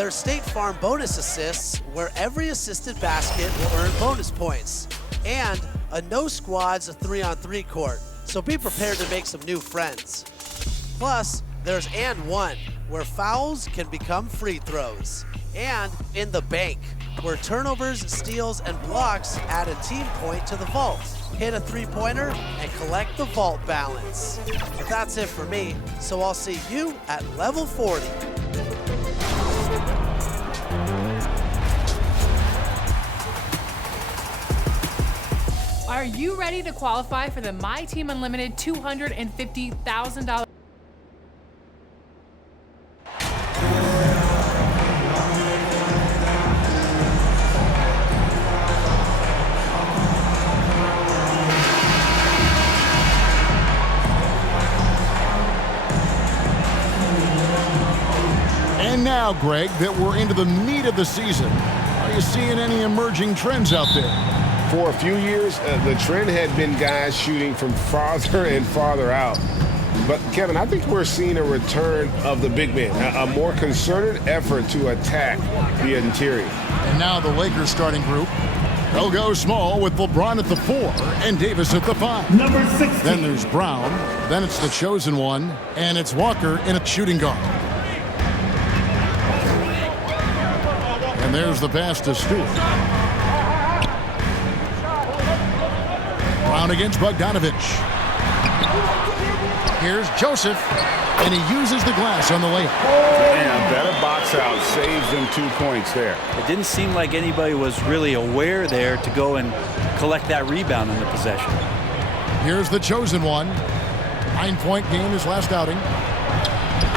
There's State Farm bonus assists, where every assisted basket will earn bonus points. And a no squads 3-on-3 court, so be prepared to make some new friends. Plus, there's And One, where fouls can become free throws. And In the Bank, where turnovers, steals, and blocks add a team point to the vault. Hit a three-pointer and collect the vault balance. But that's it for me, so I'll see you at level 40. Are you ready to qualify for the My Team Unlimited $250,000? And now, Greg, that we're into the meat of the season, are you seeing any emerging trends out there? For a few years, the trend had been guys shooting from farther and farther out. But, Kevin, I think we're seeing a return of the big man, a more concerted effort to attack the interior. And now the Lakers starting group. They'll go small with LeBron at the 4 and Davis at the 5. Number 16. Then there's Brown. Then it's the chosen one. And it's Walker in a shooting guard. And there's the pass to Stewart. Brown against Bogdanovich. Here's Joseph, and he uses the glass on the layup. And a better box out saves them 2 points there. It didn't seem like anybody was really aware there to go and collect that rebound in the possession. Here's the chosen one. 9-point game his last outing.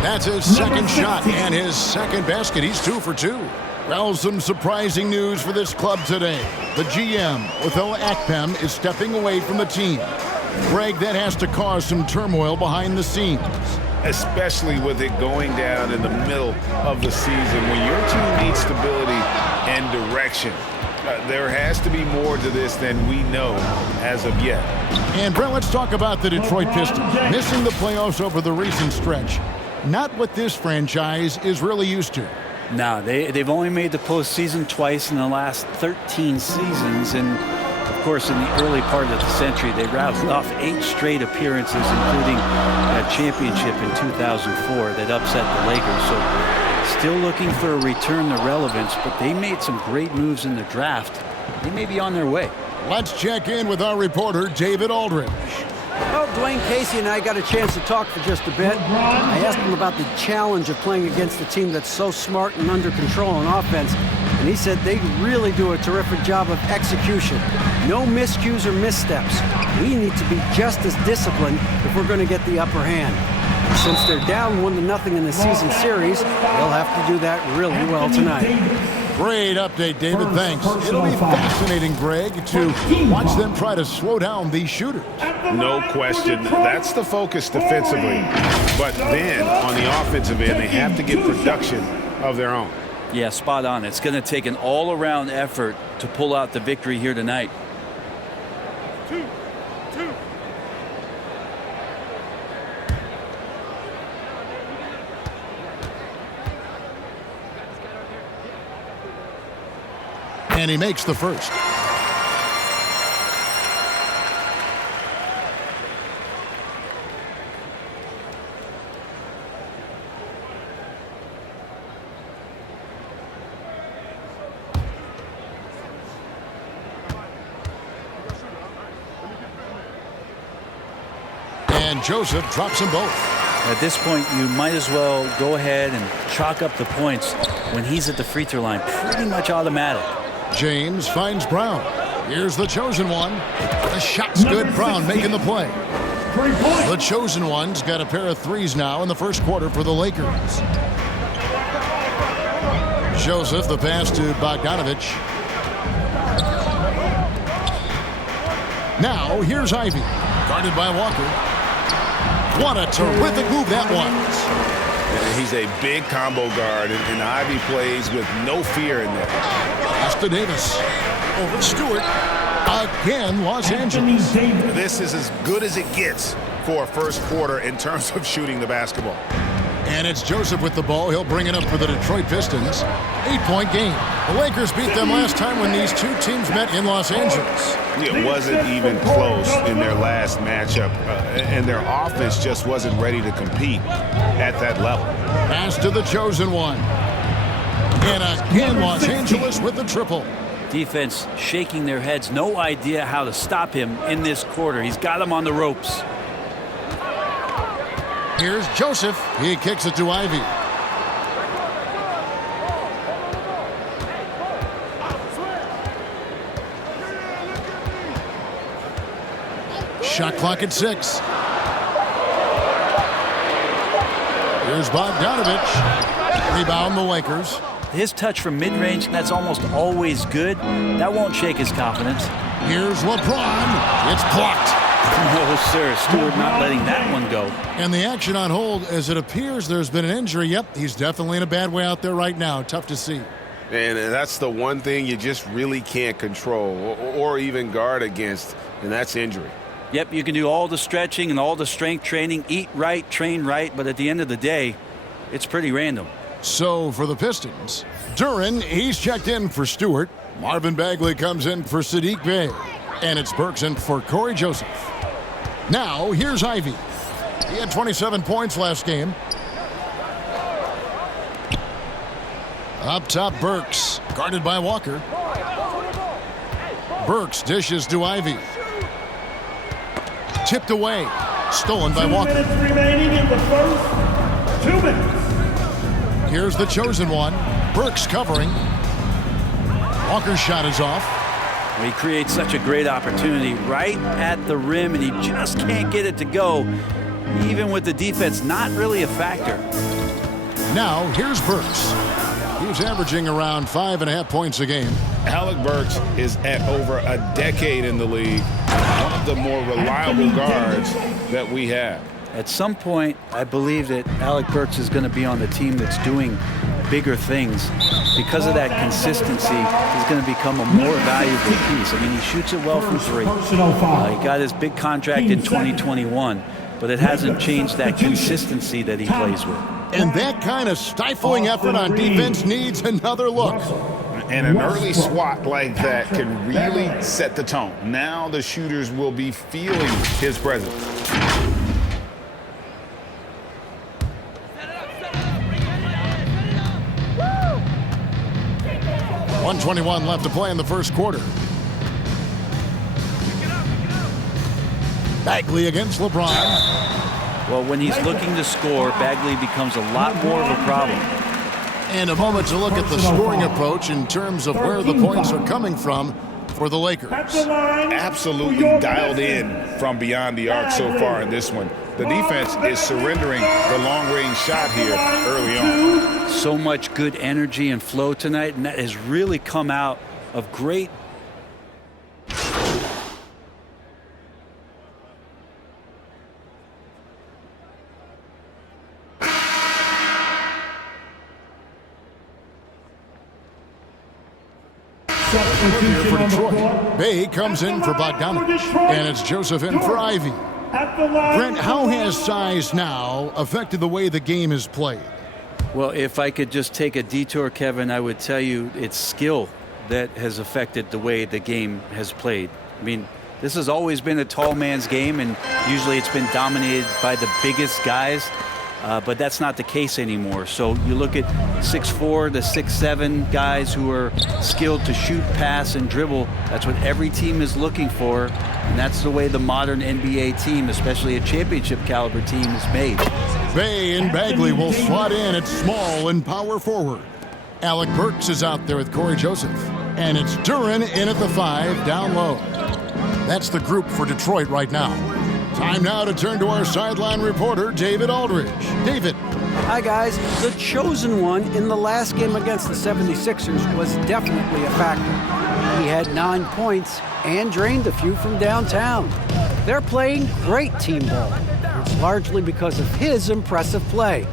That's his second shot and his second basket. He's 2 for 2. Well, some surprising news for this club today. The GM, Othella Akpem, is stepping away from the team. Greg, that has to cause some turmoil behind the scenes. Especially with it going down in the middle of the season. When your team needs stability and direction, there has to be more to this than we know as of yet. And, Brent, let's talk about the Detroit Pistons. Missing the playoffs over the recent stretch. Not what this franchise is really used to. Nah, they've only made the postseason twice in the last 13 seasons, and of course in the early part of the century they rattled off 8 straight appearances, including a championship in 2004 that upset the Lakers. So still looking for a return to relevance, but they made some great moves in the draft. They may be on their way. Let's check in with our reporter, David Aldridge. Well, Dwayne Casey and I got a chance to talk for just a bit. I asked him about the challenge of playing against a team that's so smart and under control on offense, and he said they really do a terrific job of execution. No miscues or missteps. We need to be just as disciplined if we're going to get the upper hand. Since they're down 1-0 in the season series, they'll have to do that really well tonight. Great update, David. Thanks. It'll be fascinating, Greg, to watch them try to slow down these shooters. No question. That's the focus defensively. But then, on the offensive end, they have to get production of their own. Yeah, spot on. It's going to take an all-around effort to pull out the victory here tonight. 2. And he makes the first. And Joseph drops them both. At this point, you might as well go ahead and chalk up the points when he's at the free throw line. Pretty much automatic. James finds Brown. Here's the chosen one. The shot's good. Brown making the play. The chosen one's got a pair of threes now in the first quarter for the Lakers. Joseph, the pass to Bogdanovich. Now, here's Ivy. Guarded by Walker. What a terrific move that was. He's a big combo guard, and Ivy plays with no fear in there. Pass to Davis. Over Stewart. Again, Los Angeles. This is as good as it gets for a first quarter in terms of shooting the basketball. And it's Joseph with the ball. He'll bring it up for the Detroit Pistons. 8-point game. The Lakers beat them last time when these two teams met in Los Angeles. It wasn't even close in their last matchup, and their offense just wasn't ready to compete at that level. Pass to the chosen one. And again, Los Angeles with the triple. Defense shaking their heads. No idea how to stop him in this quarter. He's got him on the ropes. Here's Joseph. He kicks it to Ivy. Shot clock at 6. Here's Bogdanovich. Rebound the Lakers. His touch from mid-range, that's almost always good. That won't shake his confidence. Here's LeBron. It's blocked. No, sir. Stewart not letting that one go. And the action on hold, as it appears there's been an injury. Yep, he's definitely in a bad way out there right now. Tough to see. And that's the one thing you just really can't control or even guard against, and that's injury. Yep, you can do all the stretching and all the strength training, eat right, train right, but at the end of the day, it's pretty random. So for the Pistons, Duren, he's checked in for Stewart. Marvin Bagley comes in for Saddiq Bey. And it's Burks in for Corey Joseph. Now, here's Ivy. He had 27 points last game. Up top, Burks, guarded by Walker. Burks dishes to Ivy. Tipped away. Stolen by Walker. 2 minutes remaining in the first 2 minutes. Here's the chosen one. Burks covering. Walker's shot is off. He creates such a great opportunity right at the rim, and he just can't get it to go, even with the defense not really a factor. Now, here's Burks. He's averaging around 5.5 points a game. Alec Burks is at over a decade in the league, one of the more reliable guards that we have. At some point, I believe that Alec Burks is going to be on the team that's doing bigger things. Because of that consistency, he's going to become a more valuable piece. I mean, he shoots it well from 3. He got his big contract in 2021, but it hasn't changed that consistency that he plays with. And that kind of stifling effort on defense needs another look. And an early swat like that can really set the tone. Now the shooters will be feeling his presence. 1:21 left to play in the first quarter. Bagley against LeBron. Well, when he's looking to score, Bagley becomes a lot more of a problem. And a moment to look at the scoring approach in terms of where the points are coming from for the Lakers. Absolutely dialed in from beyond the arc so far in this one. The defense is surrendering the long-range shot here early on. So much good energy and flow tonight, and that has really come out of great. Here for Detroit. Bey comes in for Bogdanovich, and it's Joseph in for Ivy. Brent, how has size now affected the way the game is played? Well, if I could just take a detour, Kevin, I would tell you it's skill that has affected the way the game has played. I mean, this has always been a tall man's game, and usually it's been dominated by the biggest guys, but that's not the case anymore. So you look at 6'4", the 6'7" guys who are skilled to shoot, pass, and dribble. That's what every team is looking for, and that's the way the modern NBA team, especially a championship caliber team, is made. Bey and Bagley will slot in at small and power forward. Alec Burks is out there with Corey Joseph. And it's Duren in at the 5, down low. That's the group for Detroit right now. Time now to turn to our sideline reporter, David Aldridge. David. Hi, guys. The chosen one in the last game against the 76ers was definitely a factor. He had 9 points and drained a few from downtown. They're playing great team ball. It's largely because of his impressive play.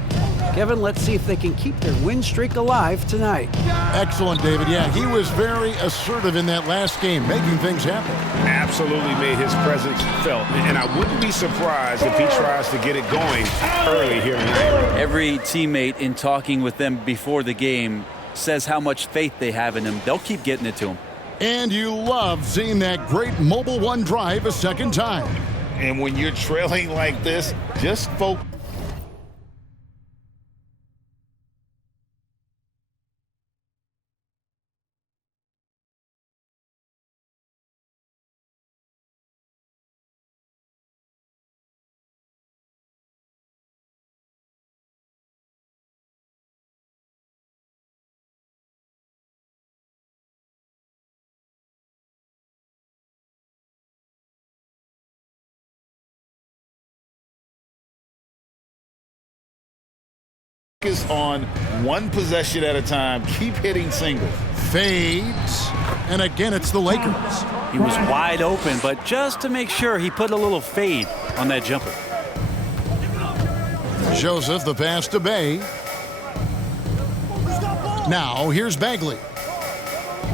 Kevin, let's see if they can keep their win streak alive tonight. Excellent, David. Yeah, he was very assertive in that last game, making things happen. Absolutely made his presence felt. And I wouldn't be surprised if he tries to get it going early here tonight. Every teammate in talking with them before the game says how much faith they have in him. They'll keep getting it to him. And you love seeing that great Mobile One drive a second time. And when you're trailing like this, just focus. Focus on one possession at a time. Keep hitting singles. Fades. And again, it's the Lakers. He was wide open, but just to make sure, he put a little fade on that jumper. Joseph, the pass to Bay. Now, here's Bagley.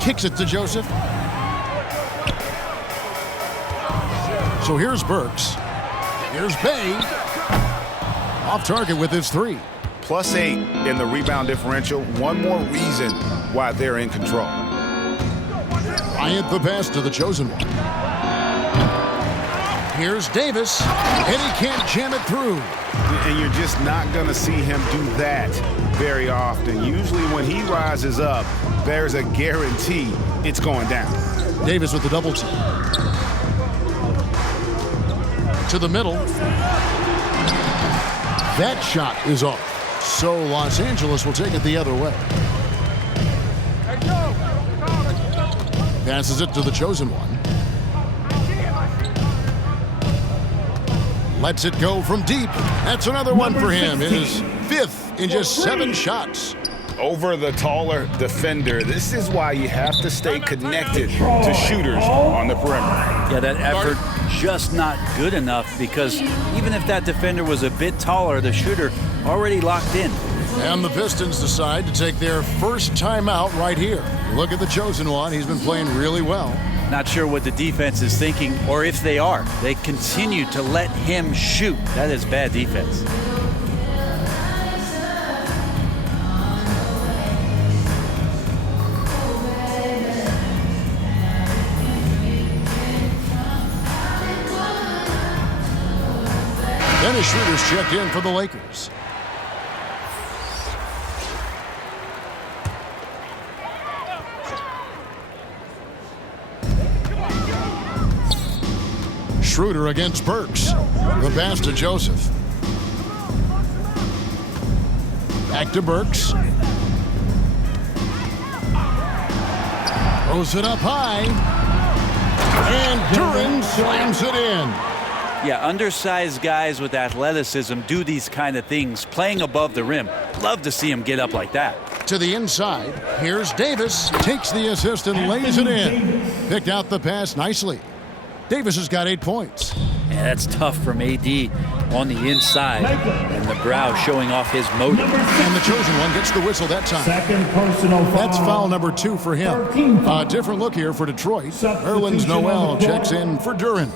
Kicks it to Joseph. So here's Burks. Here's Bay. Off target with his three. +8 in the rebound differential. One more reason why they're in control. Bryant the pass to the chosen one. Here's Davis, and he can't jam it through. And you're just not going to see him do that very often. Usually when he rises up, there's a guarantee it's going down. Davis with the double team. To the middle. That shot is off. So Los Angeles will take it the other way. Passes it to the chosen one. Lets it go from deep. That's another one for him. His fifth in just 7 shots. Over the taller defender. This is why you have to stay connected to shooters on the perimeter. Yeah, that effort just not good enough, because even if that defender was a bit taller, the shooter already locked in. And the Pistons decide to take their first timeout right here. Look at the chosen one. He's been playing really well. Not sure what the defense is thinking, or if they are. They continue to let him shoot. That is bad defense. Dennis Schroeder's checked in for the Lakers. Schroeder against Burks. The pass to Joseph. Back to Burks. Throws it up high. And Duren slams it in. Yeah, undersized guys with athleticism do these kind of things, playing above the rim. Love to see him get up like that. To the inside. Here's Davis. Takes the assist and lays it in. Picked out the pass nicely. Davis has got 8 points. Yeah, that's tough from AD on the inside, and the brow showing off his motive. And the chosen one gets the whistle that time. Second personal foul. That's foul number 2 for him. A different look here for Detroit. Nerlens Noel checks in for Duren.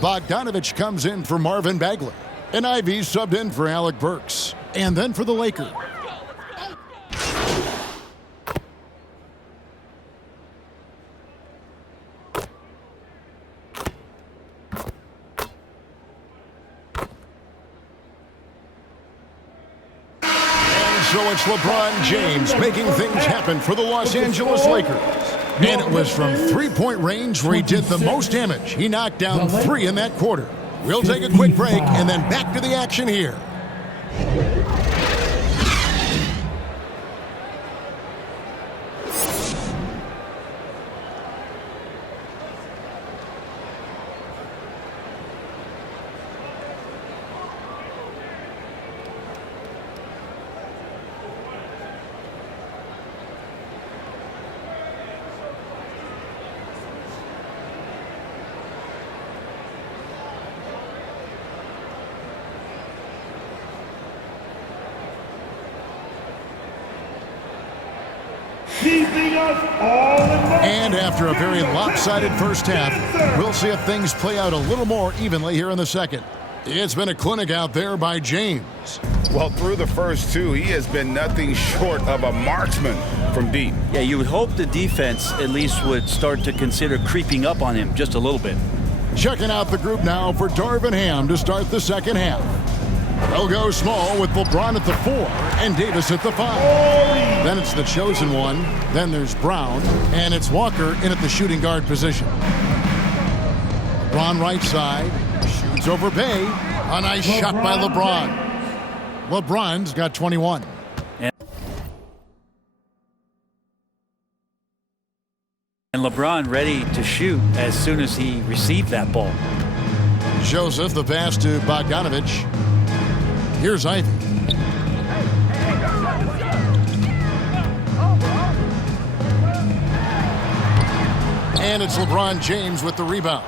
Bogdanovich comes in for Marvin Bagley. And Ivy subbed in for Alec Burks. And then for the Lakers. So it's LeBron James making things happen for the Los Angeles Lakers. And it was from three-point range where he did the most damage. He knocked down 3 in that quarter. We'll take a quick break and then back to the action here. keeping us all in motion. And after a very lopsided first half, we'll see if things play out a little more evenly here in the second. It's been a clinic out there by James. Well, through the first two, he has been nothing short of a marksman from deep. Yeah, you would hope the defense at least would start to consider creeping up on him just a little bit. Checking out the group now for Darvin Ham to start the second half. They'll go small with LeBron at the 4 and Davis at the 5. Then it's the chosen one. Then there's Brown. And it's Walker in at the shooting guard position. LeBron right side. Shoots over Bay. A nice shot by LeBron. LeBron's got 21. And LeBron ready to shoot as soon as he received that ball. Joseph, the pass to Bogdanovich. Here's Ivy. And it's LeBron James with the rebound.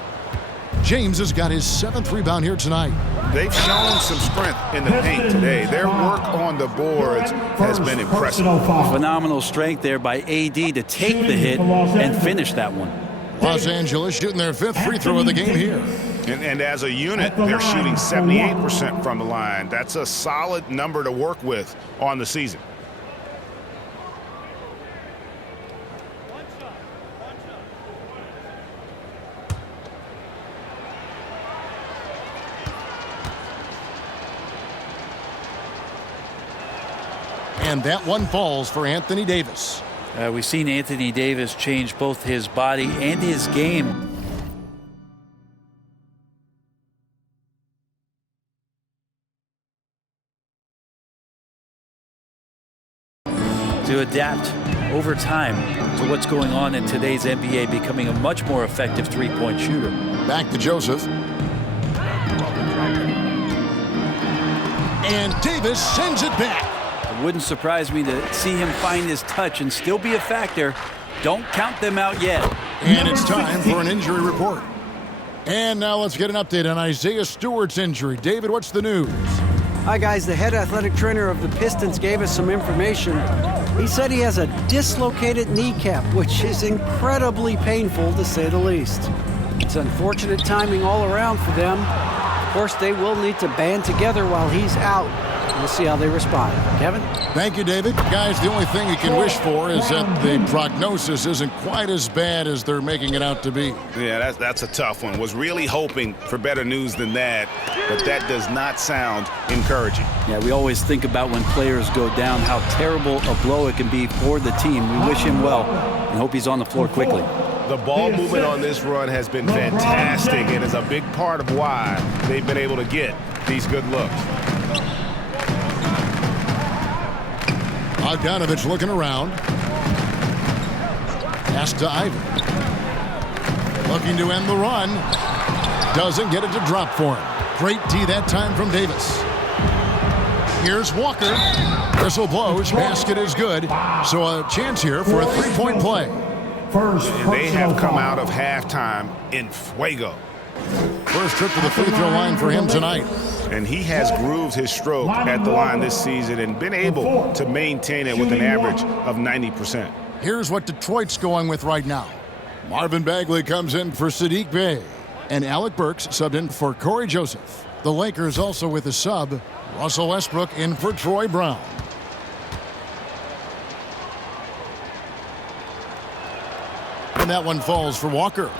James has got his 7th rebound here tonight. They've shown some strength in the paint today. Their work on the boards has been impressive. Phenomenal strength there by AD to take the hit and finish that one. Los Angeles shooting their 5th free throw of the game here. And as a unit, they're shooting 78% from the line. That's a solid number to work with on the season. And that one falls for Anthony Davis. We've seen Anthony Davis change both his body and his game. To adapt over time to what's going on in today's NBA, becoming a much more effective three-point shooter. Back to Joseph. And Davis sends it back. It wouldn't surprise me to see him find his touch and still be a factor. Don't count them out yet. And it's time for an injury report. And now let's get an update on Isaiah Stewart's injury. David, what's the news? Hi, guys. The head athletic trainer of the Pistons gave us some information. He said he has a dislocated kneecap, which is incredibly painful, to say the least. It's unfortunate timing all around for them. Of course, they will need to band together while he's out. We'll see how they respond. Kevin? Thank you, David. Guys, the only thing you can wish for is that the prognosis isn't quite as bad as they're making it out to be. Yeah, that's a tough one. Was really hoping for better news than that, but that does not sound encouraging. Yeah, we always think about when players go down, how terrible a blow it can be for the team. We wish him well and hope he's on the floor quickly. The ball movement on this run has been fantastic and is a big part of why they've been able to get these good looks. Bogdanovich looking around. Pass to Ivy. Looking to end the run. Doesn't get it to drop for him. Great D that time from Davis. Here's Walker. Whistle blows. Basket is good. So a chance here for a three-point play. And they have come out of halftime in fuego. First trip to the free throw line for him tonight. And he has grooved his stroke at the line this season and been able to maintain it with an average of 90%. Here's what Detroit's going with right now. Marvin Bagley comes in for Saddiq Bey. And Alec Burks subbed in for Corey Joseph. The Lakers also with a sub. Russell Westbrook in for Troy Brown. And that one falls for Walker.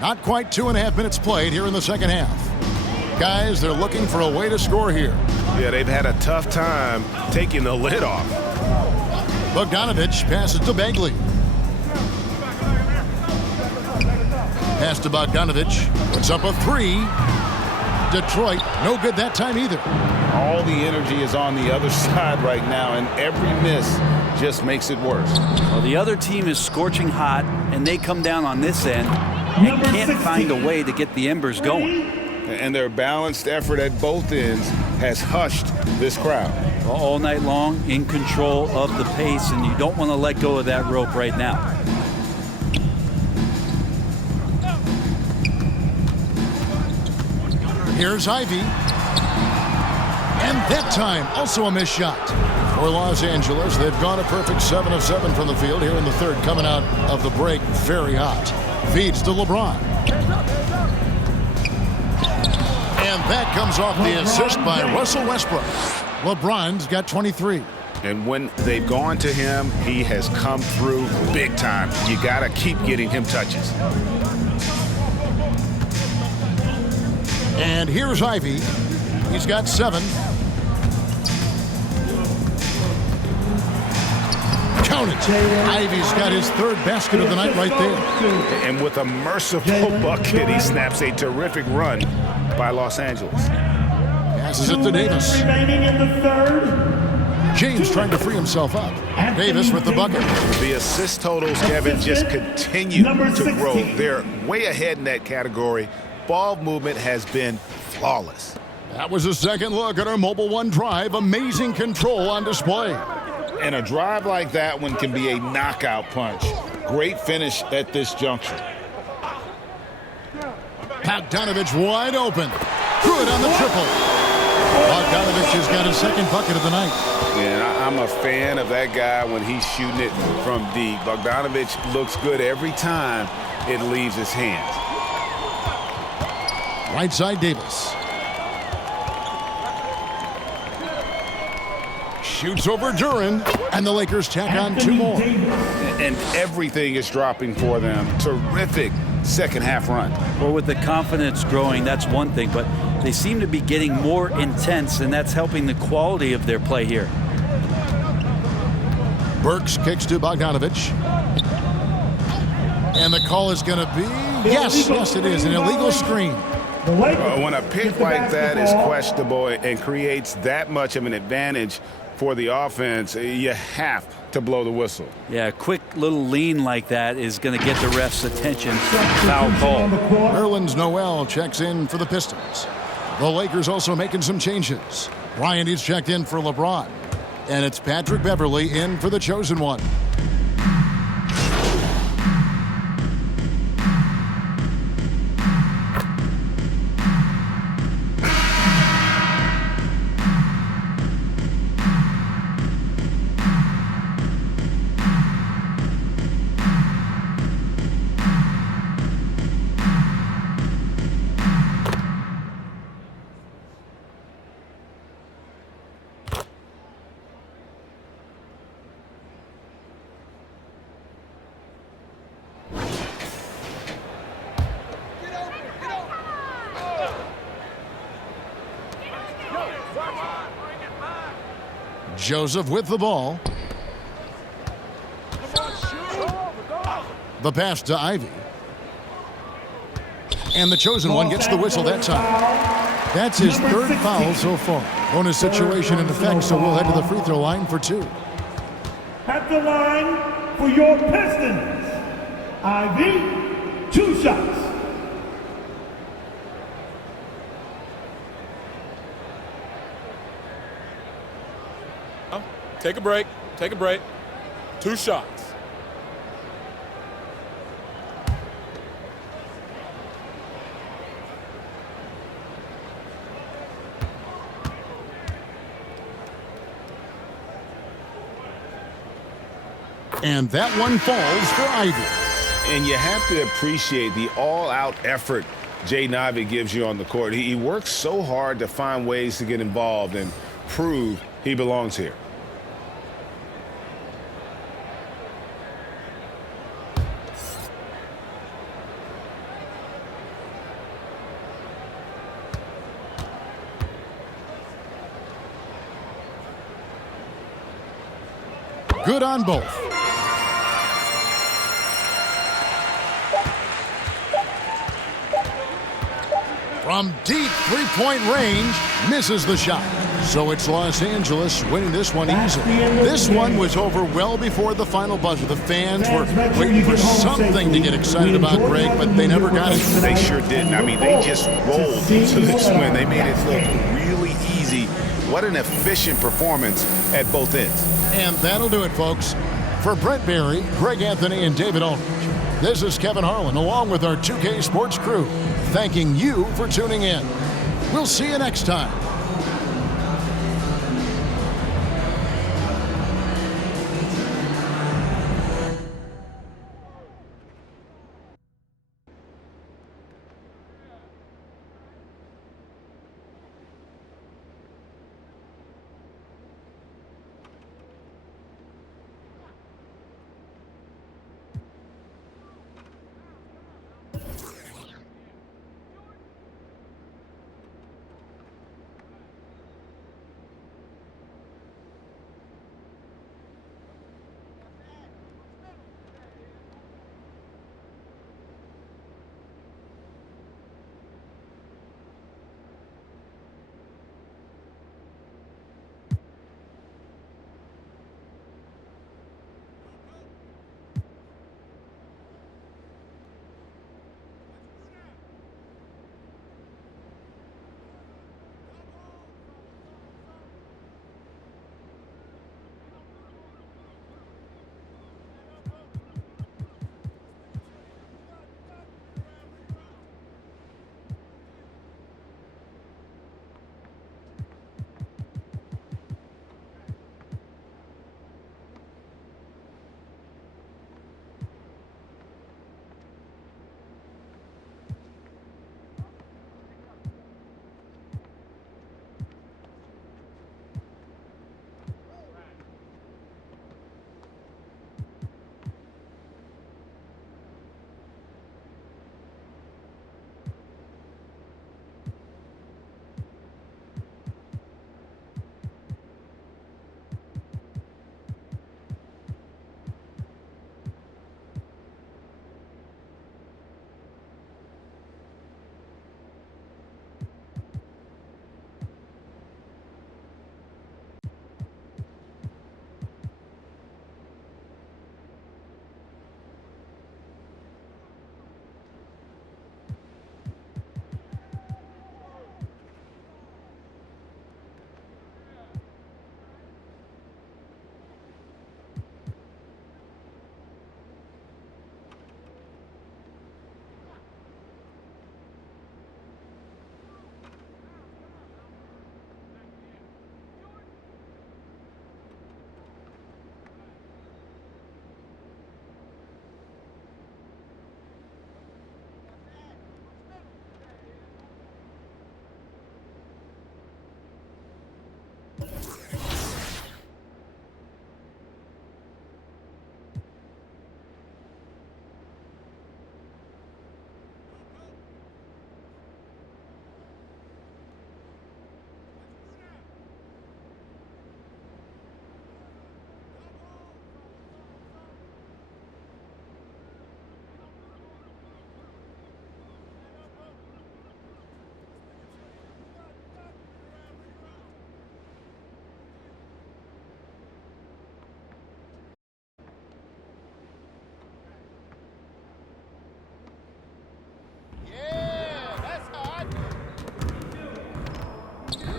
Not quite 2.5 minutes played here in the second half. Guys, they're looking for a way to score here. Yeah, they've had a tough time taking the lid off. Bogdanovich passes to Bagley. Pass to Bogdanovich. Puts up a 3. Detroit, no good that time either. All the energy is on the other side right now, and every miss just makes it worse. Well, the other team is scorching hot, and they come down on this end and can't find a way to get the embers going. And their balanced effort at both ends has hushed this crowd. All night long, in control of the pace, and you don't want to let go of that rope right now. Here's Ivy. And that time, also a missed shot. For Los Angeles, they've gone a perfect 7 of 7 from the field here in the third, coming out of the break very hot. Feeds to LeBron. And that comes off the assist by Russell Westbrook. LeBron's got 23. And when they've gone to him, he has come through big time. You got to keep getting him touches. And here's Ivy. He's got 7. Count it. Ivy's got his third basket of the night right there. And with a merciful bucket, he snaps a terrific run by Los Angeles. Passes it to Davis. Remaining in the third. James trying to free himself up. Davis with the bucket. The assist totals, Kevin, just continue to grow. They're way ahead in that category. Ball movement has been flawless. That was a second look at our Mobile One drive. Amazing control on display. And a drive like that one can be a knockout punch. Great finish at this juncture. Bogdanovich wide open. Threw it on the triple. Bogdanovich has got his second bucket of the night. And I'm a fan of that guy when he's shooting it from deep. Bogdanovich looks good every time it leaves his hands. Right side Davis. Shoots over Duren, and the Lakers tack on 2 more. And everything is dropping for them. Terrific second half run. Well, with the confidence growing, that's one thing, but they seem to be getting more intense, and that's helping the quality of their play here. Burks kicks to Bogdanovich. And the call is going to be, yes, it is, an illegal screen. When a pick like that is questionable and creates that much of an advantage for the offense, you have to blow the whistle. Yeah, a quick little lean like that is going to get the ref's attention. Foul call. Nerlens Noel checks in for the Pistons. The Lakers also making some changes. Bryant is checked in for LeBron. And it's Patrick Beverley in for the chosen one. Joseph with the ball. The pass to Ivy. And the chosen one gets the whistle that time. That's his third foul so far. Bonus situation in effect, so we'll head to the free throw line for 2. At the line for your Pistons, Ivy, 2 shots. Take a break. Take a break. 2 shots. And that one falls for Ivy. And you have to appreciate the all-out effort Jaden Ivey gives you on the court. He works so hard to find ways to get involved and prove he belongs here. Good on both. From deep three-point range, misses the shot. So it's Los Angeles winning this one easily. This one was over well before the final buzzer. The fans were waiting for something to get excited about, Greg, but they never got it. They sure didn't. I mean, they just rolled to this win. They made it look really easy. What an efficient performance at both ends. And that'll do it, folks. For Brent Barry, Greg Anthony, and David Aldridge, this is Kevin Harlan, along with our 2K Sports crew, thanking you for tuning in. We'll see you next time.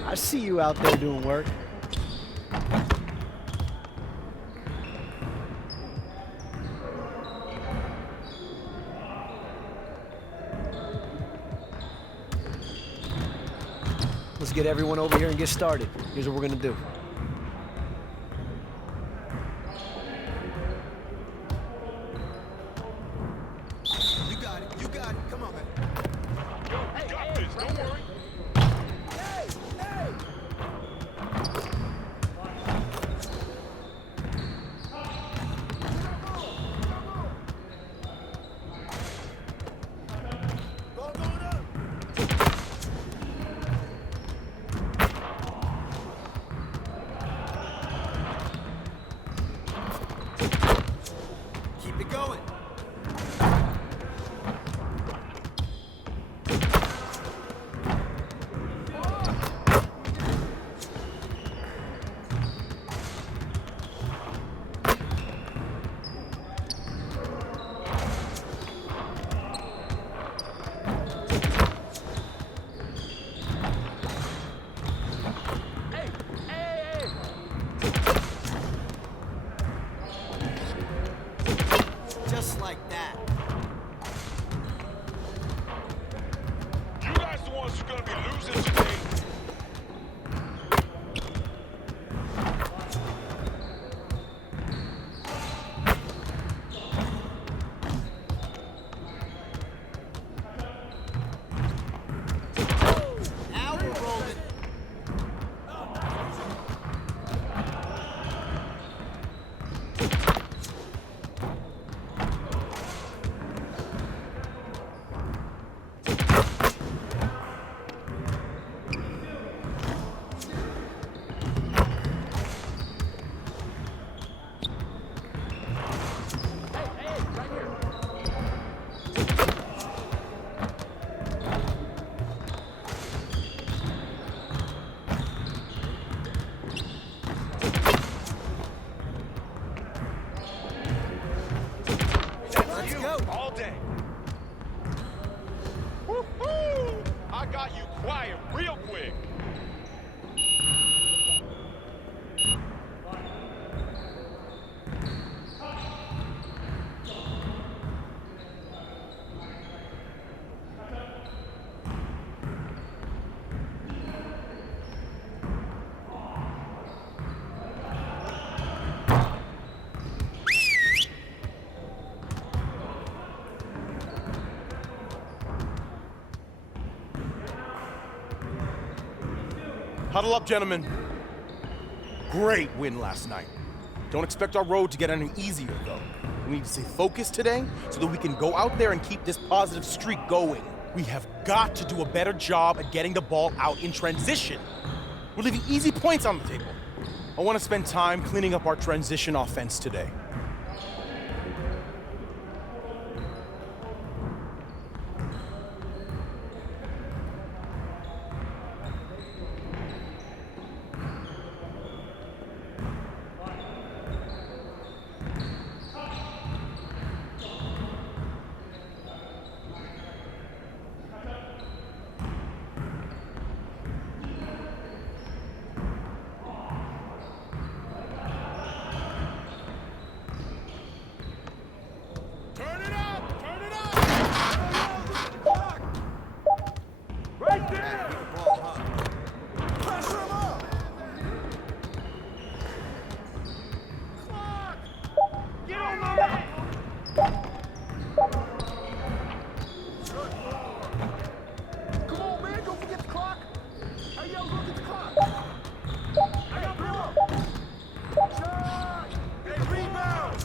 I see you out there doing work. Let's get everyone over here and get started. Here's what we're gonna do. You got it. You got it. Come on, man. You got this. Don't worry. Keep it going. Just like that. You guys the ones who are going to be losing today. Now we're rolling. Let's go. All day. Woo-hoo! I got you quiet real quick. Huddle up, gentlemen. Great win last night. Don't expect our road to get any easier, though. We need to stay focused today so that we can go out there and keep this positive streak going. We have got to do a better job at getting the ball out in transition. We're leaving easy points on the table. I want to spend time cleaning up our transition offense today. Turn it up! Turn it up! Right there! Pressure him up. Get on my man! Come on, man. Don't forget the clock. Hey, yo, look at the clock. I got ball. Shot. Hey, rebound.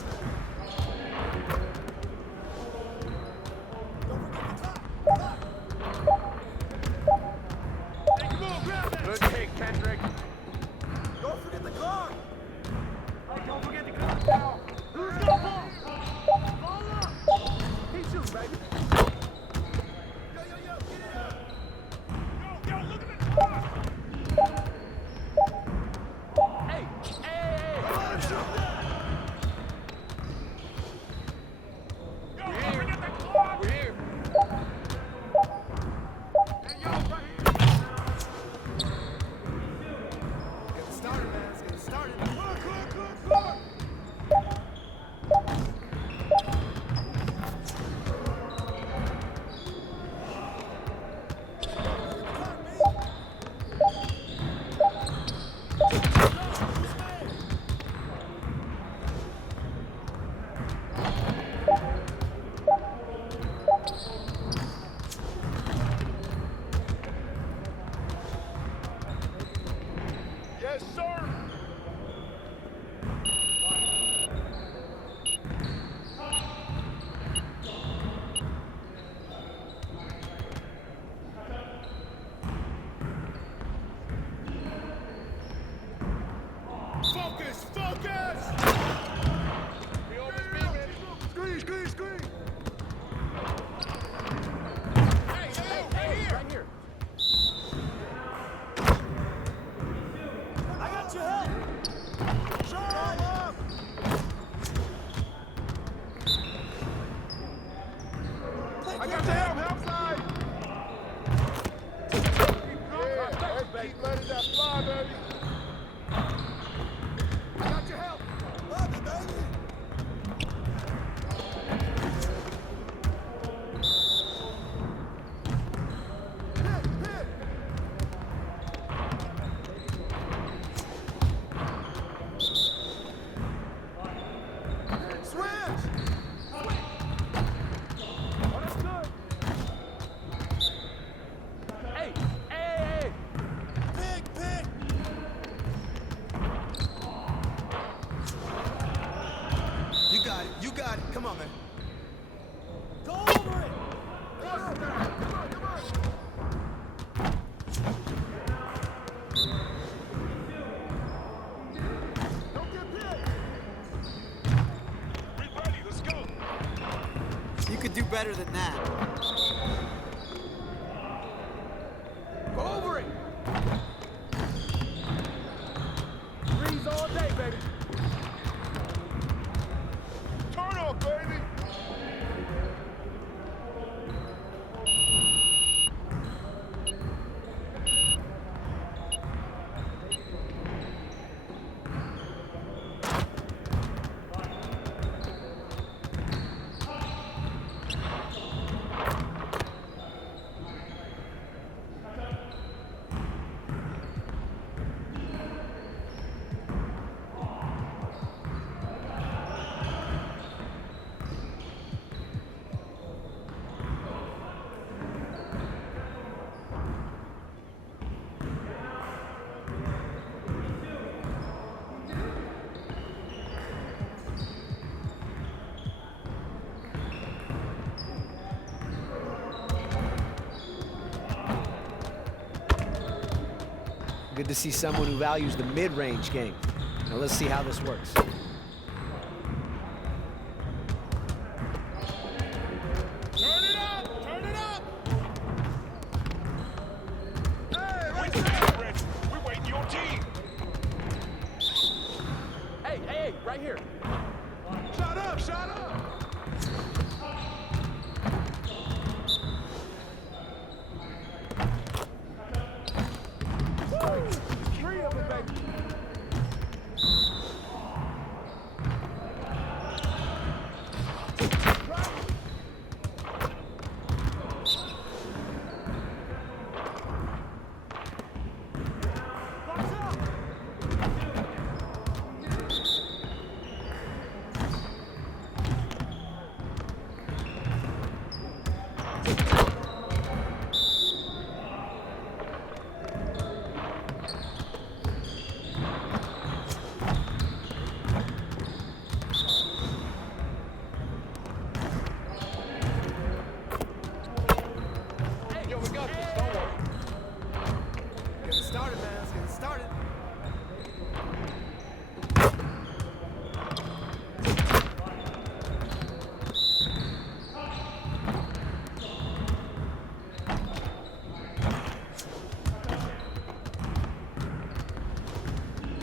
Don't forget the clock. Hey, come on, grab that! Good kick, Kendrick. Don't forget the clock. Hey, don't forget the clock now! Who's got ball? Ball up! He shoots, baby. Yo, get it up. Yo, look at the clock! Hey. Come on, shoot that. Yo, don't forget the clock! We're here. Hey, yo, right here! got your help, help side. Keep letting that fly, baby. I got your help. Love it, baby. You got it. Come on, man. Go over it. Come on, come on. Don't get picked. We ready, let's go. You could do better than that. Go over it. Threes all day, baby. Turn up, baby. Good to see someone who values the mid-range game. Now let's see how this works. Turn it up! Turn it up! Hey, We right there, there. Rich. We're waiting your team. Hey, right here. Shut up, shut up. Woo! Three of them, baby. Box up. Yo, we got this. Don't worry. Getting started, man. It's getting started.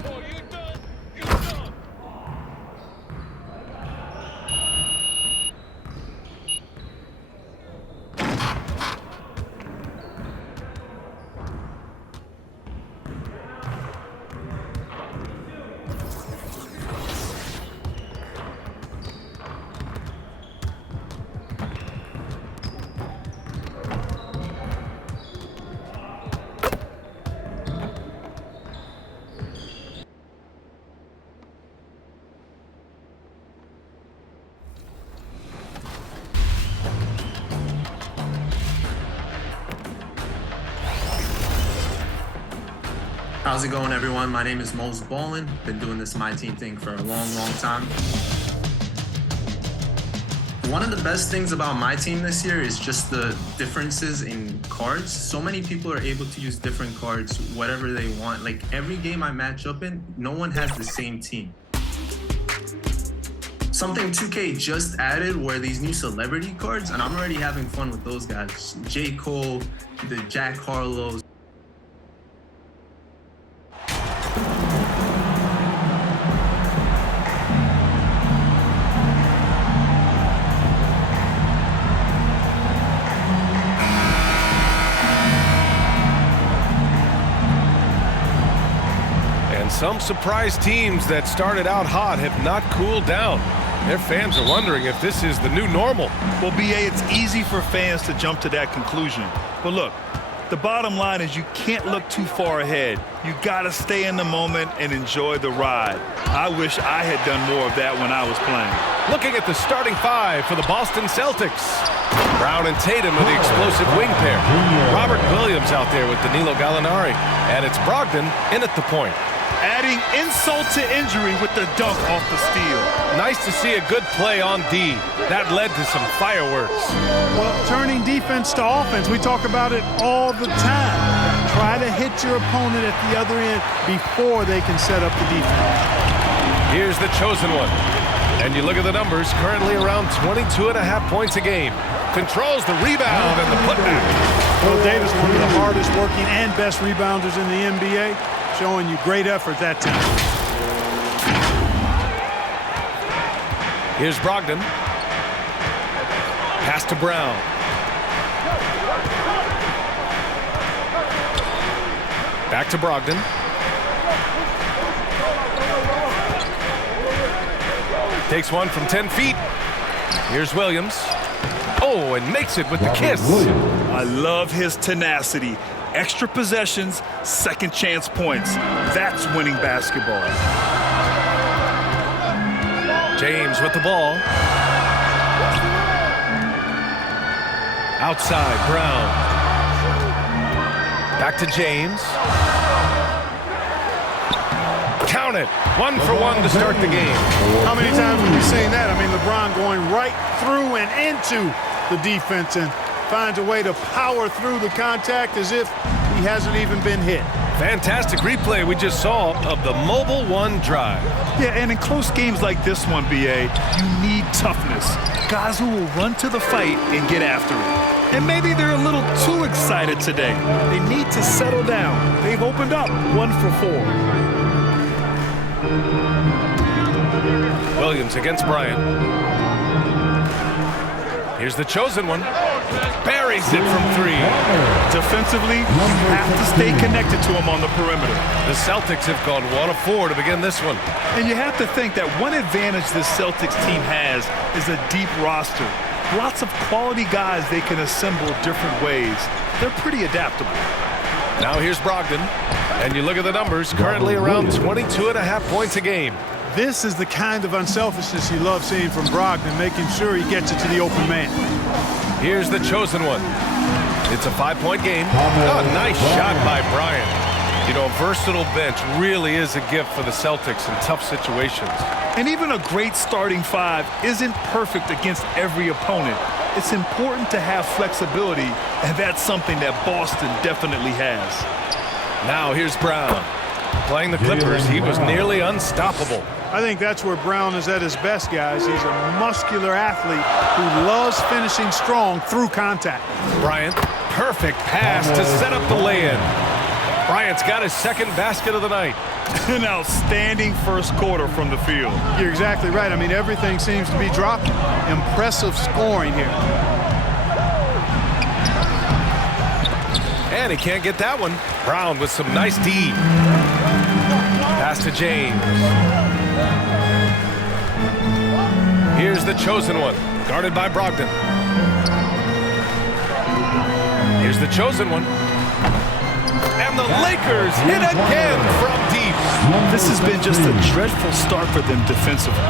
Oh, you done? You done? How's it going, everyone? My name is Mose Ballin. Been doing this My Team thing for a long, long time. One of the best things about My Team this year is just the differences in cards. So many people are able to use different cards, whatever they want. Like every game I match up in, no one has the same team. Something 2K just added were these new celebrity cards, and I'm already having fun with those guys. J. Cole, the Jack Harlow. some surprise teams that started out hot have not cooled down. Their fans are wondering if this is the new normal. Well, BA, it's easy for fans to jump to that conclusion. But look, the bottom line is you can't look too far ahead. You got to stay in the moment and enjoy the ride. I wish I had done more of that when I was playing. Looking at the starting five for the Boston Celtics. Brown and Tatum are the explosive wing pair. Robert Williams out there with Danilo Gallinari. And it's Brogdon in at the point. Adding insult to injury with the dunk off the steal. Nice to see a good play on D. That led to some fireworks. Well, turning defense to offense, we talk about it all the time. Try to hit your opponent at the other end before they can set up the defense. Here's the chosen one. And you look at the numbers, currently around 22.5 points a game. Controls the rebound and the putback. Will Davis, one of the hardest working and best rebounders in the NBA, showing you great effort that time. Here's Brogdon. Pass to Brown. Back to Brogdon. Takes one from 10 feet. Here's Williams. Oh, and makes it with the kiss. I love his tenacity. Extra possessions, second chance points. That's winning basketball. James with the ball. Outside, Brown. Back to James. Count it. 1 for 1 to start the game. How many times have we seen that? I mean, LeBron going right through and into the defense and finds a way to power through the contact as if he hasn't even been hit. Fantastic replay we just saw of the Mobile One drive. Yeah, and in close games like this one, BA, you need toughness. Guys who will run to the fight and get after it. And maybe they're a little too excited today. They need to settle down. They've opened up 1 for 4. Williams against Bryant. Here's the chosen one. Buries it from 3. Defensively, you have to stay connected to him on the perimeter. The Celtics have gone 1 of 4 to begin this one. And you have to think that one advantage this Celtics team has is a deep roster. Lots of quality guys they can assemble different ways. They're pretty adaptable. Now here's Brogdon. And you look at the numbers, currently around 22.5 points a game. This is the kind of unselfishness you love seeing from Brogdon, making sure he gets it to the open man. Here's the chosen one. It's a 5-point game. Oh, nice shot by Bryant. You know, a versatile bench really is a gift for the Celtics in tough situations. And even a great starting 5 isn't perfect against every opponent. It's important to have flexibility, and that's something that Boston definitely has. Now here's Brown. Playing the Clippers, he was nearly unstoppable. I think that's where Brown is at his best, guys. He's a muscular athlete who loves finishing strong through contact. Bryant, perfect pass to set up the lay-in. Bryant's got his second basket of the night. An outstanding first quarter from the field. You're exactly right. I mean, everything seems to be dropping. Impressive scoring here. And he can't get that one. Brown with some nice D. Pass to James. Here's the chosen one, guarded by Brogdon. Here's the chosen one. And the Lakers hit again from deep. This has been just a dreadful start for them defensively.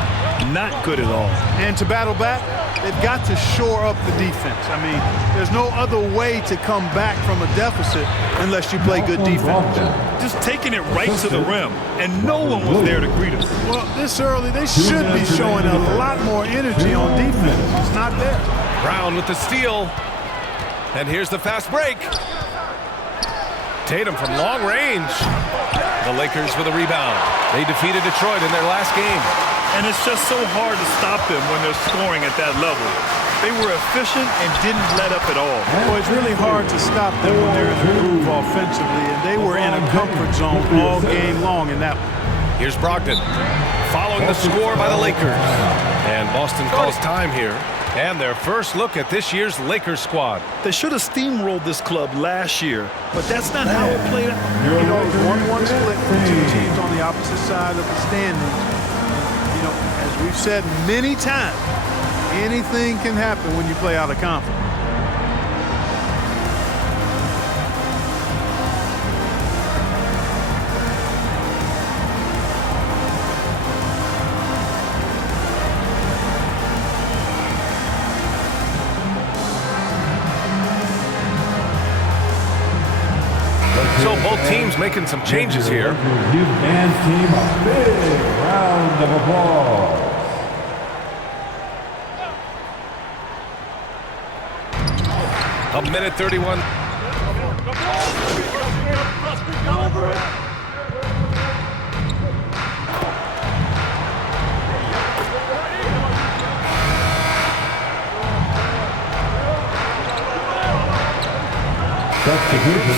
Not good at all. And to battle back, they've got to shore up the defense. I mean, there's no other way to come back from a deficit unless you play good defense. Just taking it right to the rim, and no one was there to greet us. Well, this early, they should be showing a lot more energy on defense. It's not there. Brown with the steal. And here's the fast break. Tatum from long range. The Lakers with a rebound. They defeated Detroit in their last game. And it's just so hard to stop them when they're scoring at that level. They were efficient and didn't let up at all. Well, it's really hard to stop them when they're in the groove offensively, and they were in a comfort zone all game long in that one. Here's Brogdon following the score by the Lakers. And Boston calls time here. And their first look at this year's Lakers squad. They should have steamrolled this club last year, but that's not how it played out. You know, it was 1-1 split for two teams on the opposite side of the standings. You know, as we've said many times, anything can happen when you play out of conference. So both teams making some changes here. Give man's team a big round of applause. A minute 31.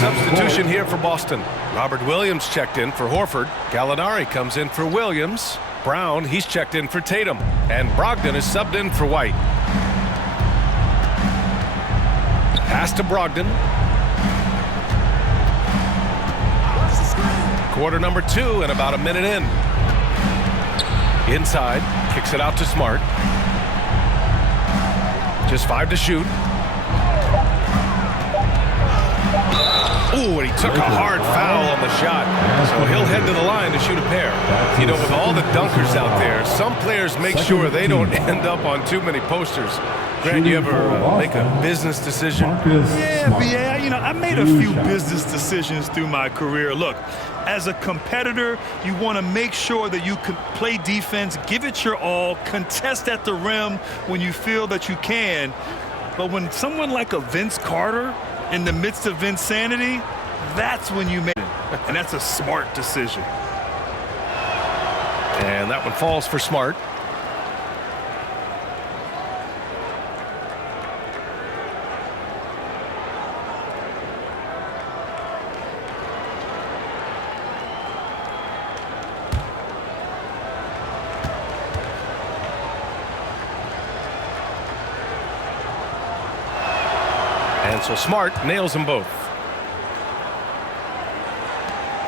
Substitution here for Boston. Robert Williams checked in for Horford. Gallinari comes in for Williams. Brown, he's checked in for Tatum. And Brogdon is subbed in for White. Pass to Brogdon. Quarter number 2 and about a minute in. Inside, kicks it out to Smart. Just 5 to shoot. Ooh, and he took a hard foul on the shot. So he'll head to the line to shoot a pair. You know, with all the dunkers out there, some players make sure they don't end up on too many posters. Grant, you ever make a business decision? Yeah, you know, I made a few business decisions through my career. Look, as a competitor, you want to make sure that you can play defense, give it your all, contest at the rim when you feel that you can. But when someone like a Vince Carter, in the midst of insanity, that's when you make it. And that's a smart decision. And that one falls for Smart. And so Smart nails them both.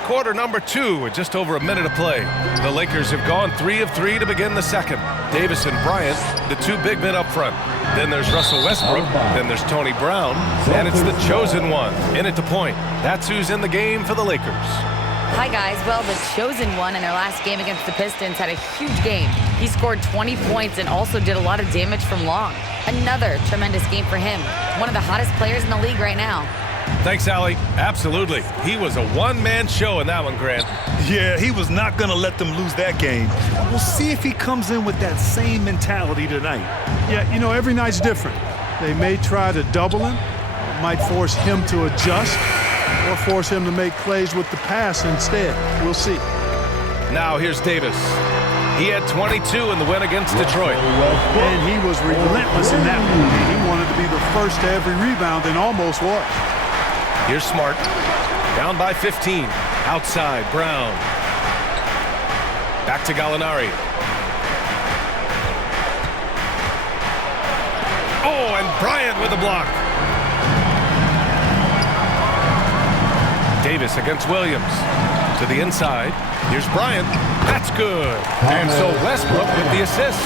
Quarter number 2 with just over a minute to play. The Lakers have gone 3 of 3 to begin the second. Davis and Bryant, the 2 big men up front. Then there's Russell Westbrook. Then there's Tony Brown. And it's the chosen one in at the point. That's who's in the game for the Lakers. Hi, guys. Well, the chosen one in their last game against the Pistons had a huge game. He scored 20 points and also did a lot of damage from long. Another tremendous game for him. One of the hottest players in the league right now. Thanks, Allie. Absolutely. He was a one-man show in that one, Grant. Yeah, he was not going to let them lose that game. We'll see if he comes in with that same mentality tonight. Yeah, you know, every night's different. They may try to double him, might force him to adjust, or force him to make plays with the pass instead. We'll see. Now here's Davis. He had 22 in the win against Detroit. And he was relentless in that one. He wanted to be the first to every rebound and almost was. Here's Smart. Down by 15. Outside, Brown. Back to Gallinari. Oh, and Bryant with a block. Davis against Williams. To the inside. Here's Bryant. That's good. And so Westbrook with the assist.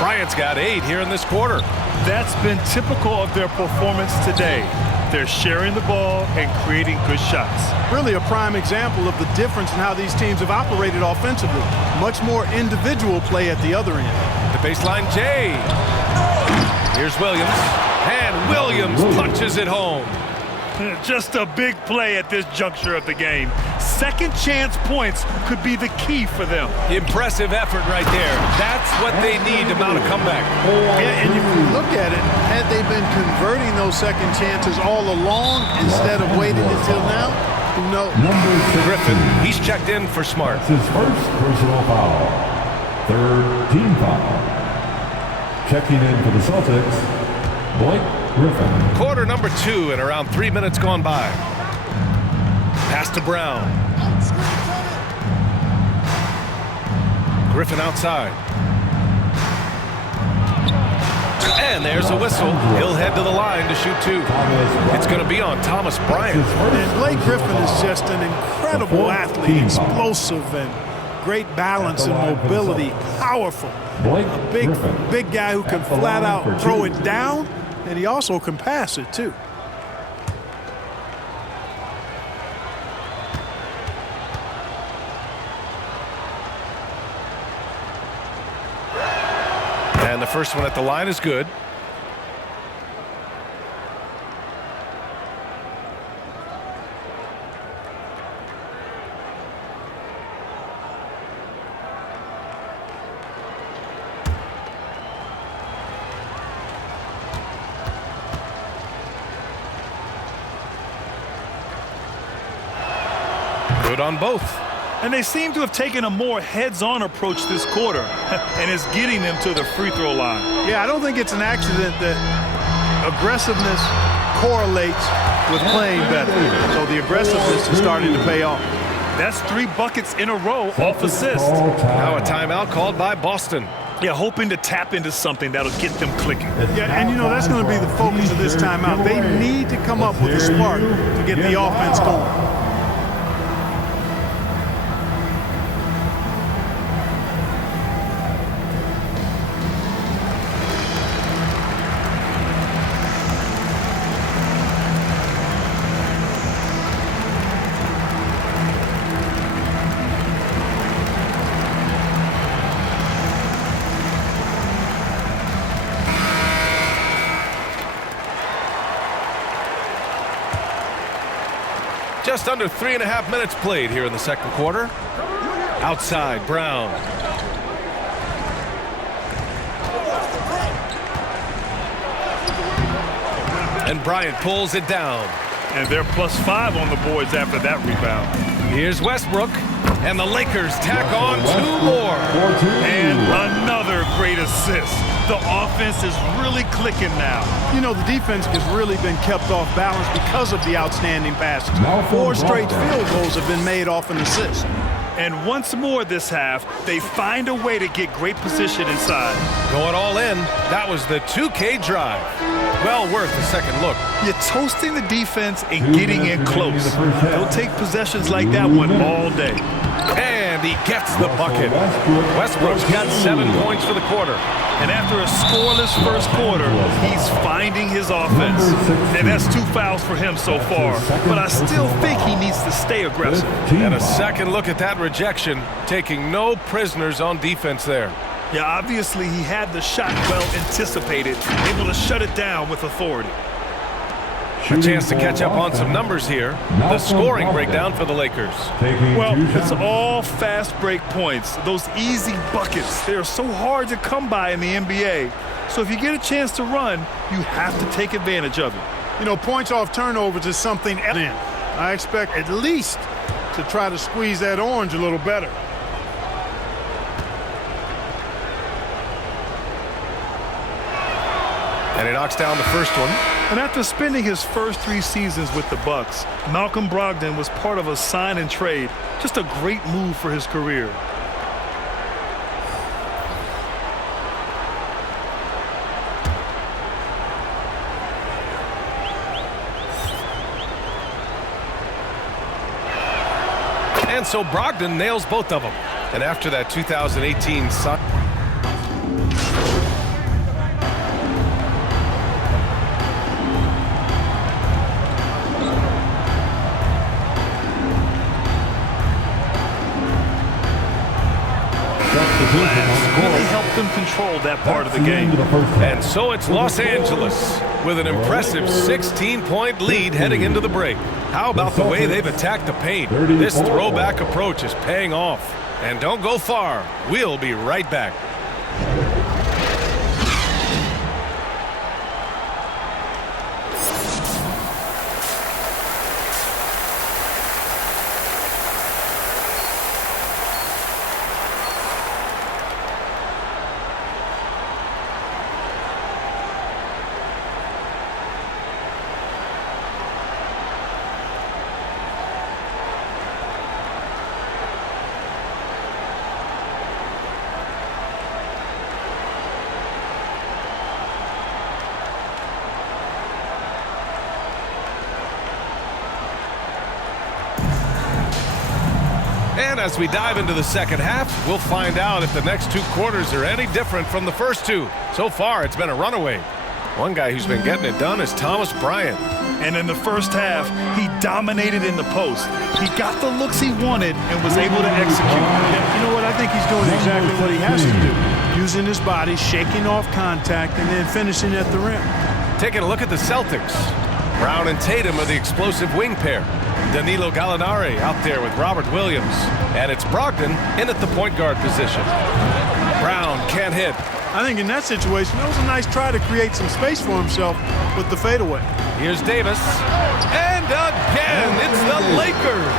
Bryant's got 8 here in this quarter. That's been typical of their performance today. They're sharing the ball and creating good shots. Really a prime example of the difference in how these teams have operated offensively. Much more individual play at the other end. The baseline J. Here's Williams. And Williams punches it home. Just a big play at this juncture of the game. Second chance points could be the key for them. Impressive effort right there. That's what they need to mount a comeback. Yeah, and if you look at it, had they been converting those second chances all along instead of waiting until now, who knows? Griffin, he's checked in for Smart. That's his first personal foul. Third team foul. Checking in for the Celtics, Blake Griffin. Quarter number 2 and around 3 minutes gone by. Pass to Brown. Griffin outside. And there's a whistle. He'll head to the line to shoot 2. It's going to be on Thomas Bryant. And Blake Griffin is just an incredible athlete, explosive and great balance and mobility, powerful. A big guy who can flat out throw it down, and he also can pass it too. And the first one at the line is good. Good on both. And they seem to have taken a more heads-on approach this quarter, and it's getting them to the free throw line. Yeah, I don't think it's an accident that aggressiveness correlates with playing better. So the aggressiveness is starting to pay off. That's 3 buckets in a row off assist. Now a timeout called by Boston. Yeah, hoping to tap into something that'll get them clicking. Yeah, and you know, that's going to be the focus of this timeout. They need to come up with a spark to get the offense going. Just under 3.5 minutes played here in the second quarter. Outside, Brown. And Bryant pulls it down. And they're +5 on the boards after that rebound. Here's Westbrook. And the Lakers tack on 2 more. And another great assist. The offense is really clicking now. You know, the defense has really been kept off balance because of the outstanding passes. 4 straight field goals have been made off an assist. And once more this half, they find a way to get great position inside. Going all in, that was the 2K drive. Well worth a second look. You're toasting the defense and getting in close. They'll take possessions like that one all day. And he gets the bucket. Westbrook's got 7 points for the quarter. And after a scoreless first quarter, he's finding his offense. And that's 2 fouls for him so far. But I still think he needs to stay aggressive. And a second look at that rejection, taking no prisoners on defense there. Yeah, obviously he had the shot well anticipated, able to shut it down with authority. A chance to catch up on some numbers here. The scoring breakdown for the Lakers. Well, it's all fast break points. Those easy buckets, they are so hard to come by in the NBA. So if you get a chance to run, you have to take advantage of it. You know, points off turnovers is something I expect at least to try to squeeze that orange a little better. And he knocks down the first one. And after spending his first 3 seasons with the Bucks, Malcolm Brogdon was part of a sign and trade. Just a great move for his career. And so Brogdon nails both of them. And after that 2018 sign. Really helped them control that part of the game. And so it's Los Angeles with an impressive 16-point lead heading into the break. How about the way they've attacked the paint? This throwback approach is paying off. And don't go far. We'll be right back. And as we dive into the second half, we'll find out if the next 2 quarters are any different from the first 2. So far, it's been a runaway. One guy who's been getting it done is Thomas Bryant. And in the first half, he dominated in the post. He got the looks he wanted and was able to execute. You know what? I think he's doing exactly what he has to do. Using his body, shaking off contact, and then finishing at the rim. Taking a look at the Celtics. Brown and Tatum are the explosive wing pair. Danilo Gallinari out there with Robert Williams. And it's Brogdon in at the point guard position. Brown can't hit. I think in that situation, that was a nice try to create some space for himself with the fadeaway. Here's Davis. And again, it's the Lakers.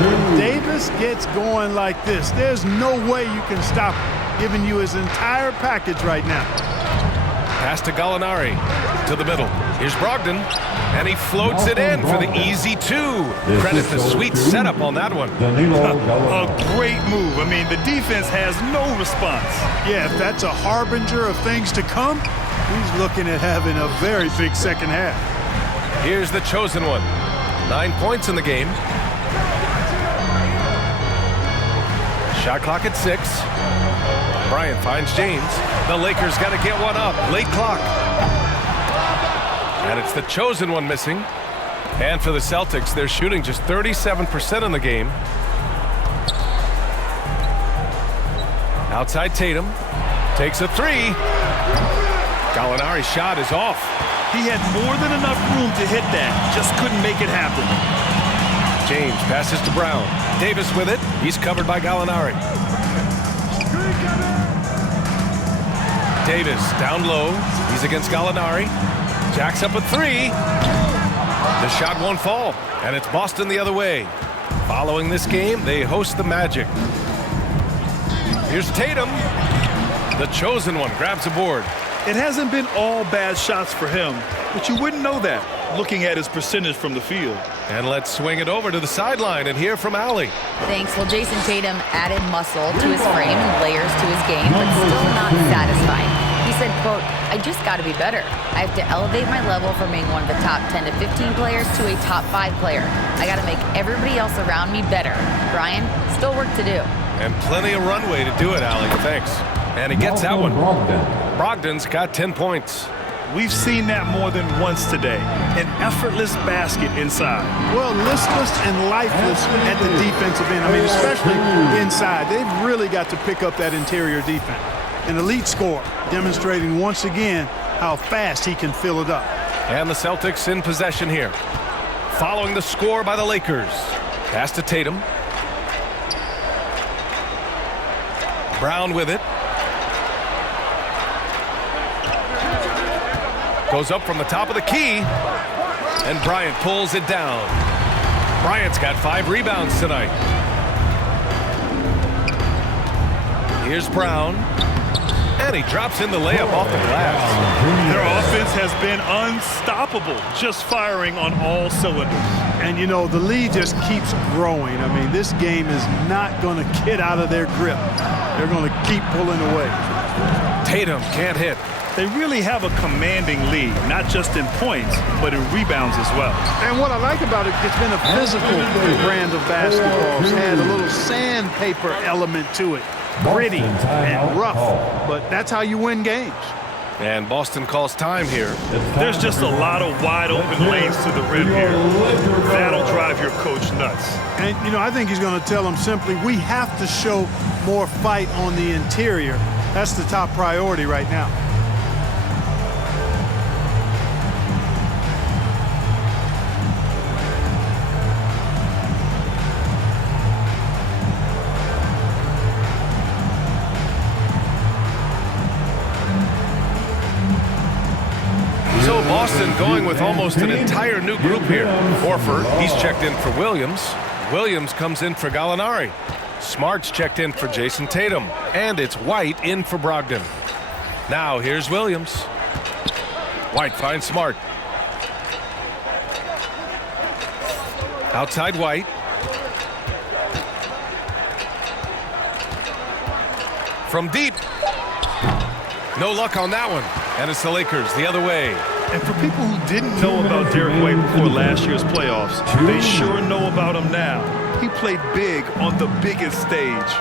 When Davis gets going like this, there's no way you can stop him, giving you his entire package right now. Pass to Gallinari, to the middle. Here's Brogdon, and he floats it in for the easy 2. Credit the sweet setup on that one. A great move. I mean, the defense has no response. Yeah, if that's a harbinger of things to come, he's looking at having a very big second half. Here's the chosen one. 9 points in the game. Shot clock at 6. Bryant finds James. The Lakers got to get one up. Late clock. And it's the chosen one missing. And for the Celtics, they're shooting just 37% in the game. Outside Tatum. Takes a 3. Gallinari's shot is off. He had more than enough room to hit that. Just couldn't make it happen. James passes to Brown. Davis with it. He's covered by Gallinari. Davis down low. He's against Gallinari. Jacks up a 3. The shot won't fall, and it's Boston the other way. Following this game, they host the Magic. Here's Tatum. The chosen one grabs a board. It hasn't been all bad shots for him, but you wouldn't know that looking at his percentage from the field. And let's swing it over to the sideline and hear from Allie. Thanks. Well, Jason Tatum added muscle to his frame and layers to his game, but still not satisfied. He said, quote, "I just got to be better. I have to elevate my level from being one of the top 10 to 15 players to a top 5 player. I got to make everybody else around me better. Brian, still work to do." And plenty of runway to do it, Allie. Thanks. And he gets that one. Brogdon's got 10 points. We've seen that more than once today. An effortless basket inside. Well, listless and lifeless at the defensive end. I mean, especially inside. They've really got to pick up that interior defense. An elite scorer, demonstrating once again how fast he can fill it up. And the Celtics in possession here. Following the score by the Lakers. Pass to Tatum. Brown with it. Goes up from the top of the key. And Bryant pulls it down. Bryant's got 5 rebounds tonight. Here's Brown. And he drops in the layup off the glass. Their offense has been unstoppable, just firing on all cylinders. And, you know, the lead just keeps growing. I mean, this game is not going to get out of their grip. They're going to keep pulling away. Tatum can't hit. They really have a commanding lead, not just in points, but in rebounds as well. And what I like about it, it's been a physical brand of basketball. It's had a little sandpaper element to it. Gritty and rough, but that's how you win games. And Boston calls time here. There's just a lot of wide open lanes to the rim here. That'll drive your coach nuts. And, you know, I think he's going to tell them simply, we have to show more fight on the interior. That's the top priority right now. So Boston going with almost an entire new group here. Horford, he's checked in for Williams. Williams comes in for Gallinari. Smart's checked in for Jason Tatum. And it's White in for Brogdon. Now here's Williams. White finds Smart. Outside White. From deep. No luck on that one. And it's the Lakers the other way. And for people who didn't know about Derek White before last year's playoffs, they sure know about him now. He played big on the biggest stage.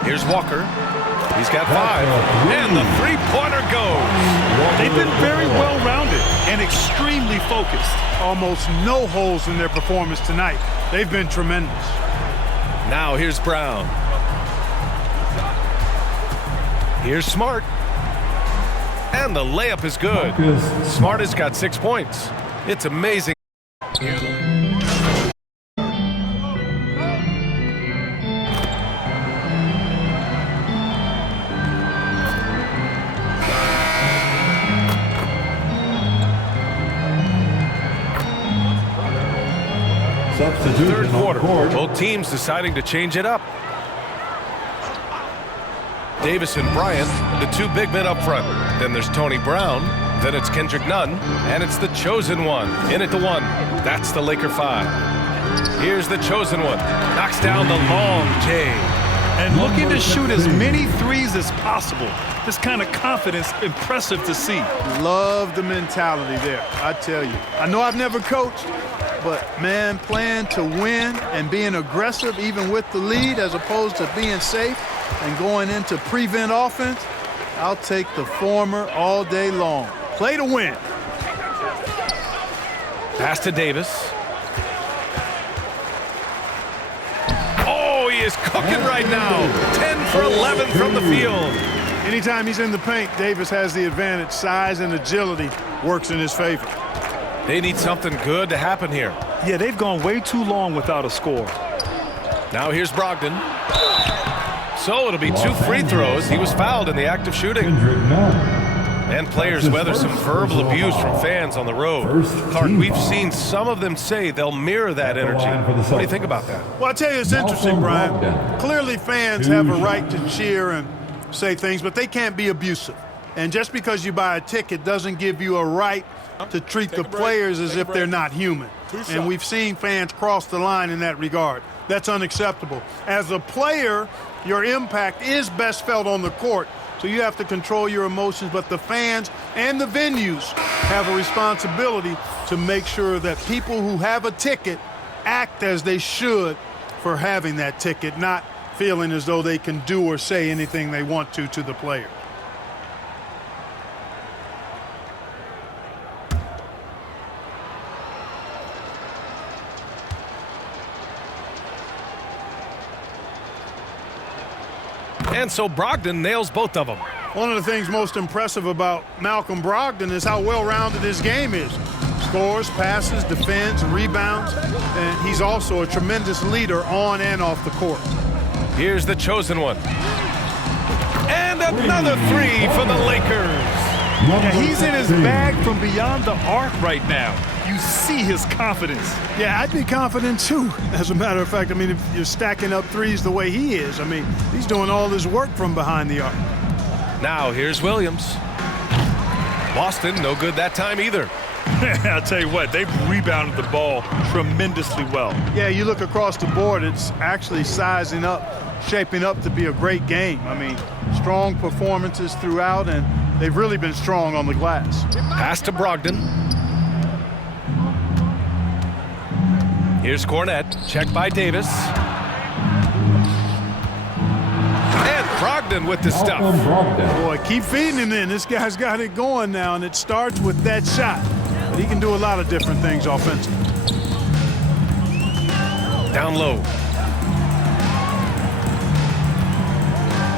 Here's Walker. He's got 5, and the three-pointer goes. They've been very well-rounded and extremely focused. Almost no holes in their performance tonight. They've been tremendous. Now here's Brown. Here's Smart. And the layup is good. Smart has got 6 points. It's amazing. Third quarter, both teams deciding to change it up. Davis and Bryant, the 2 big men up front. Then there's Tony Brown. Then it's Kendrick Nunn. And it's the chosen one. In at the 1. That's the Laker 5. Here's the chosen one. Knocks down the long J. And looking to shoot as many threes as possible. This kind of confidence, impressive to see. Love the mentality there, I tell you. I know I've never coached, but, man, playing to win and being aggressive even with the lead as opposed to being safe and going into prevent offense, I'll take the former all day long. Play to win. Pass to Davis. Oh, he is cooking right now. 10 for 11 from the field. Anytime he's in the paint, Davis has the advantage. Size and agility works in his favor. They need something good to happen here. Yeah, they've gone way too long without a score. Now here's Brogdon. So it'll be 2 free throws. He was fouled in the act of shooting. And players weather some verbal abuse from fans on the road. Clark, we've seen some of them say they'll mirror that energy. What do you think about that? Well, I tell you, it's interesting, Brian. Clearly fans have a right to cheer and say things, but they can't be abusive. And just because you buy a ticket doesn't give you a right to treat the players as if they're not human. And we've seen fans cross the line in that regard. That's unacceptable. As a player, your impact is best felt on the court, so you have to control your emotions, but the fans and the venues have a responsibility to make sure that people who have a ticket act as they should for having that ticket, not feeling as though they can do or say anything they want to the player. And so Brogdon nails both of them. One of the things most impressive about Malcolm Brogdon is how well-rounded his game is. Scores, passes, defends, rebounds, and he's also a tremendous leader on and off the court. Here's the chosen one. And another 3 for the Lakers. Yeah, he's in his bag from beyond the arc right now. You see his confidence. Yeah, I'd be confident too. As a matter of fact, I mean, if you're stacking up threes the way he is, I mean, he's doing all his work from behind the arc. Now here's Williams. Boston, no good that time either. I'll tell you what, they've rebounded the ball tremendously well. Yeah, you look across the board, it's actually sizing up, shaping up to be a great game. I mean, strong performances throughout, and they've really been strong on the glass. Pass to Brogdon. Here's Cornette, checked by Davis. And Brogdon with the stuff. Boy, keep feeding him in. This guy's got it going now, and it starts with that shot. But he can do a lot of different things offensively. Down low.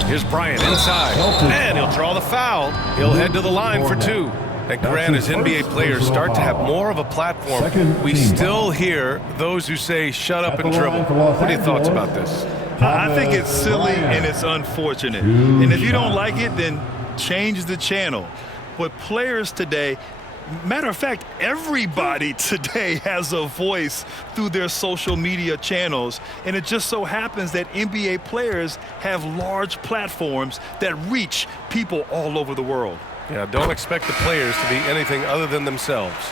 Here's Bryant inside. And he'll draw the foul. He'll head to the line for 2. And Grant, as NBA players start to have more of a platform, we still hear those who say, shut up and dribble. What are your thoughts about this? I think it's silly and it's unfortunate. And if you don't like it, then change the channel. But players today, matter of fact, everybody today has a voice through their social media channels. And it just so happens that NBA players have large platforms that reach people all over the world. Yeah, don't expect the players to be anything other than themselves.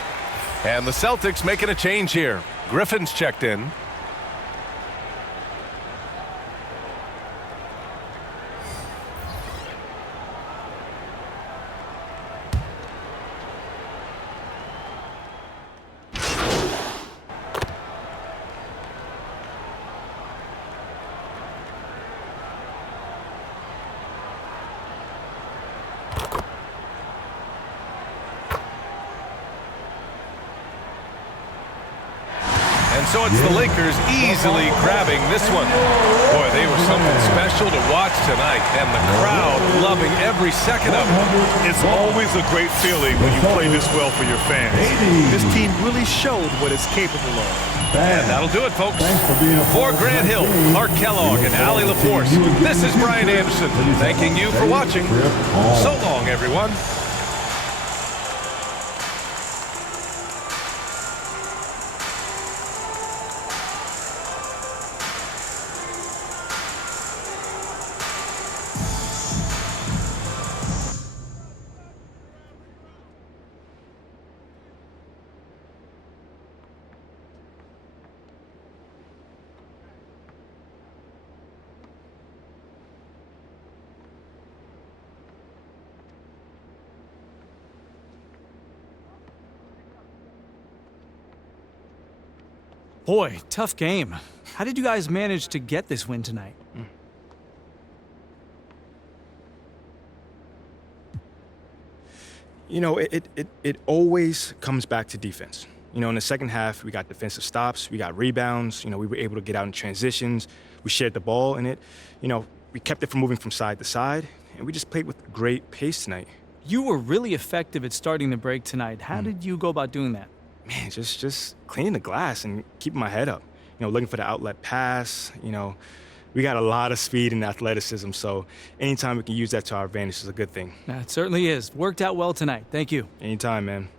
And the Celtics making a change here. Griffin's checked in. And so it's the Lakers easily grabbing this one. Boy, they were something special to watch tonight, and the crowd loving every second of it. It's always a great feeling when you play this well for your fans. This team really showed what it's capable of. And that'll do it, folks. For Grant Hill, Clark Kellogg, and Allie LaForce, this is Brian Anderson thanking you for watching. So long, everyone. Boy, tough game. How did you guys manage to get this win tonight? You know, it always comes back to defense. You know, in the second half, we got defensive stops, we got rebounds, you know, we were able to get out in transitions, we shared the ball, and we kept it from moving from side to side, and we just played with great pace tonight. You were really effective at starting the break tonight. How did you go about doing that? Man, just cleaning the glass and keeping my head up. You know, looking for the outlet pass. You know, we got a lot of speed and athleticism, so anytime we can use that to our advantage is a good thing. It certainly is. Worked out well tonight. Thank you. Anytime, man.